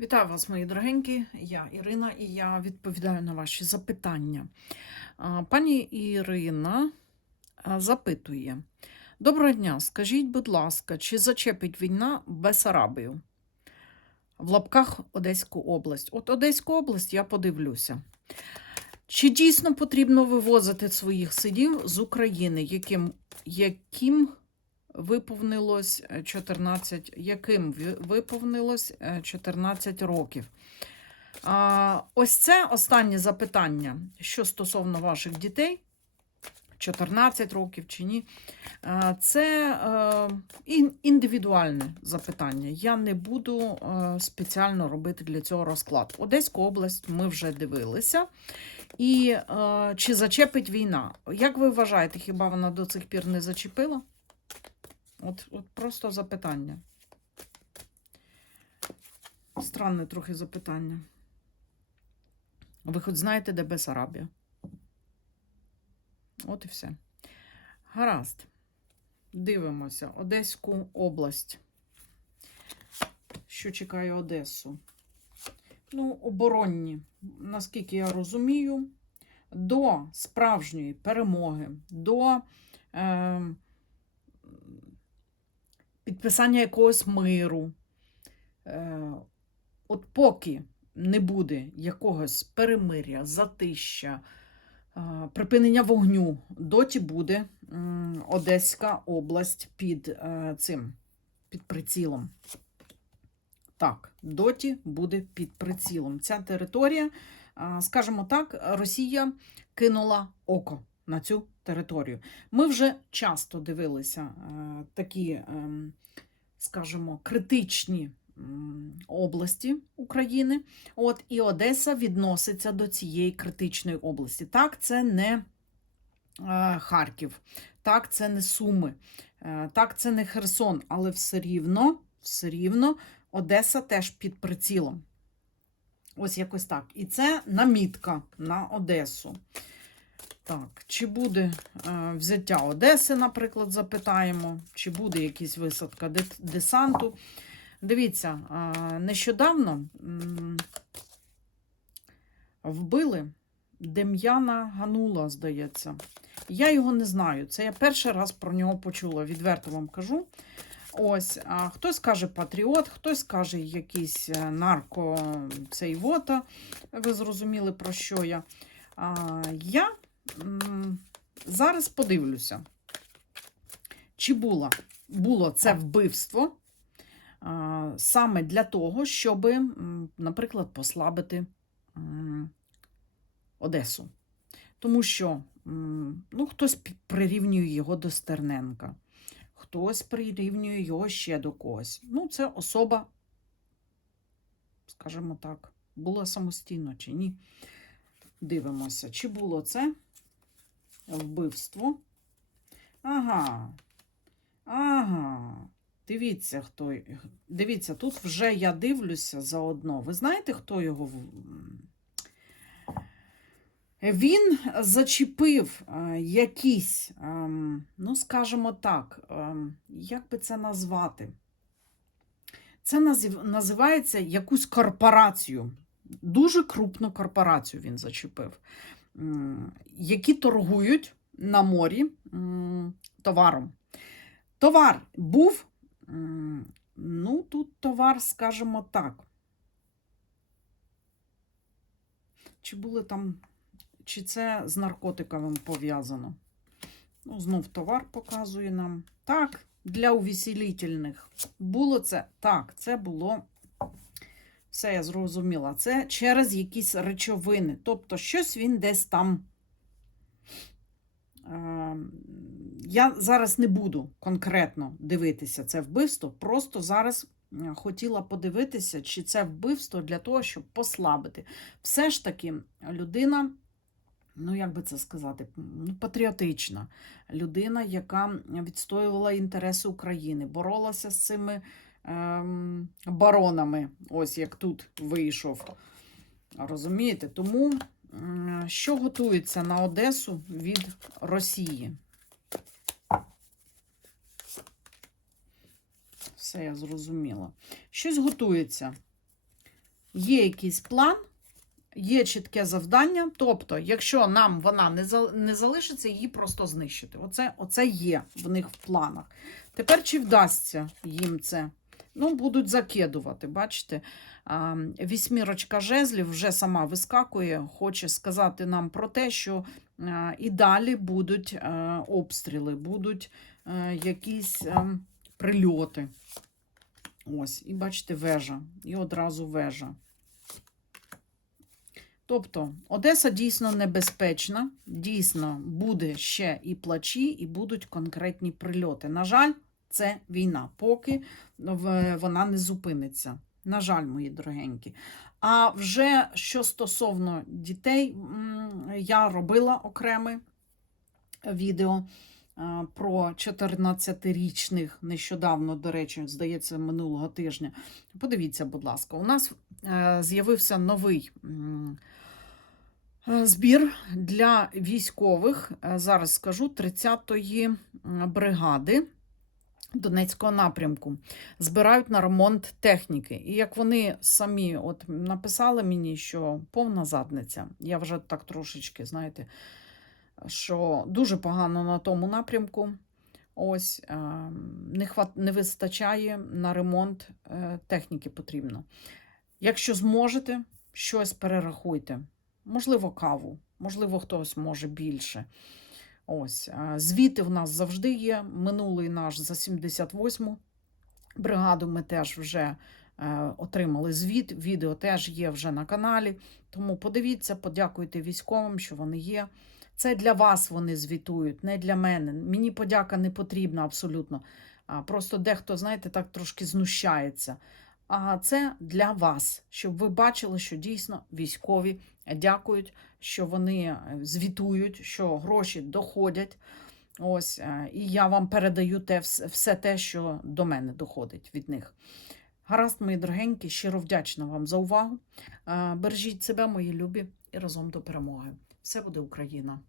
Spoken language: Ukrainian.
Вітаю вас, мої дорогенькі. Я Ірина, і я відповідаю на ваші запитання. Пані Ірина запитує: Доброго дня, скажіть, будь ласка, чи зачепить війна Бесарабію? В лапках Одеську область. От Одеську область я подивлюся. Чи дійсно потрібно вивозити своїх синів з України, яким, яким виповнилось е, 14, яким виповнилось е, 14 років? А, ось це останнє запитання, що стосовно ваших дітей, 14 років чи ні. Е, Це е, індивідуальне запитання. Я не буду е, спеціально робити для цього розклад. Одеську область ми вже дивилися. І е, чи зачепить війна? Як ви вважаєте, хіба вона до цих пір не зачепила? От, от просто запитання. Странне трохи запитання. Ви хоч знаєте, де Бесарабія? От і все. Гаразд. Дивимося. Одеську область. Що чекає Одесу? Ну, оборонні, наскільки я розумію, до справжньої перемоги, до е, підписання якогось миру. Е, от поки не буде якогось перемиря, затища, е, припинення вогню, доті буде Одеська область під е, цим, під прицілом. Так, доті буде під прицілом. Ця територія, скажімо так, Росія кинула око на цю територію. Ми вже часто дивилися е, такі, ем, скажімо, критичні області України. От і Одеса відноситься до цієї критичної області. Так, це не е, Харків, так, це не Суми, е, так, це не Херсон, але все рівно, все рівно Одеса теж під прицілом. Ось якось так. І це намітка на Одесу. Так, чи буде е, взяття Одеси, наприклад, запитаємо, чи буде якась висадка десанту. Дивіться, е, нещодавно вбили Дем'яна Ганула, здається. Я його не знаю. Це я перший раз про нього почула, відверто вам кажу. Ось, а хтось каже патріот, хтось каже якийсь е, нарко цей вота. Ви зрозуміли, про що я. А, я зараз подивлюся, чи було, було це вбивство саме для того, щоб, наприклад, послабити Одесу. Тому що ну, хтось прирівнює його до Стерненка хтось прирівнює його ще до когось. Ну, це особа, скажімо так, була самостійно чи ні. Дивимося, чи було це вбивство. Ага. Ага. Дивіться, хто. Дивіться, тут вже я дивлюся заодно. Ви знаєте, хто його. він зачепив е, якісь, ем, ну, скажімо так, ем, як би це назвати? Це назив- називається якусь корпорацію. Дуже крупну корпорацію він зачепив, які торгують на морі товаром. Товар був, ну, тут товар, скажімо так. Чи були там чи це з наркотиками пов'язано? Ну, знов товар показує нам. Так, для увеселительних. Було це? Так, це було. Все, я зрозуміла. Це через якісь речовини. Тобто, щось він десь там. Я зараз не буду конкретно дивитися це вбивство. Просто зараз е, хотіла подивитися, чи це вбивство для того, щоб послабити. Все ж таки, людина ну як би це сказати, ну, патріотична людина, яка відстоювала інтереси України, боролася з цими баронами, ось як тут вийшов. Розумієте? Тому що готується на Одесу від Росії? Все я зрозуміла. Щось готується. є якийсь план, є чітке завдання. Тобто, якщо нам вона не залишиться, її просто знищити. Оце, оце є в них в планах. Тепер чи вдасться їм це? Ну, будуть закидувати, бачите? Вісьмірочка жезлів вже сама вискакує, хоче сказати нам про те, що і далі будуть е, обстріли, будуть е, якісь е, прильоти. Ось, і бачите, вежа, і одразу вежа. Тобто, Одеса дійсно небезпечна, дійсно буде ще і плачі, і будуть конкретні прильоти. На жаль, це війна, поки вона не зупиниться. На жаль, мої дорогенькі. А вже що стосовно дітей, я робила окреме відео про 14-річних, нещодавно, до речі, здається, минулого тижня. Подивіться, будь ласка, у нас е, з'явився новий збір для військових. Е, Зараз скажу 30-ї бригади. Донецького напрямку збирають на ремонт техніки. І як вони самі от написали мені, що повна задниця, я вже так трошечки, знаєте, що дуже погано на тому напрямку. Ось е, не, хват... не вистачає на ремонт е, техніки потрібно. Якщо зможете, щось перерахуйте. Можливо, каву, можливо, хтось може більше. Ось, е, звіти в нас завжди є. Минулий наш за 78-му бригаду ми теж вже е, отримали звіт. Відео теж є вже на каналі. Тому подивіться, подякуйте військовим, що вони є. Це для вас вони звітують, не для мене. Мені подяка не потрібна абсолютно. Просто дехто, знаєте, так трошки знущається. Це для вас, щоб ви бачили, що дійсно військові дякують, що вони е, звітують, що гроші доходять. Ось, е, і я вам передаю те, все те, що до мене доходить від них. Гаразд, мої дорогенькі, щиро вдячна вам за увагу. Е, Бережіть себе, мої любі, і разом до перемоги. Все буде Україна!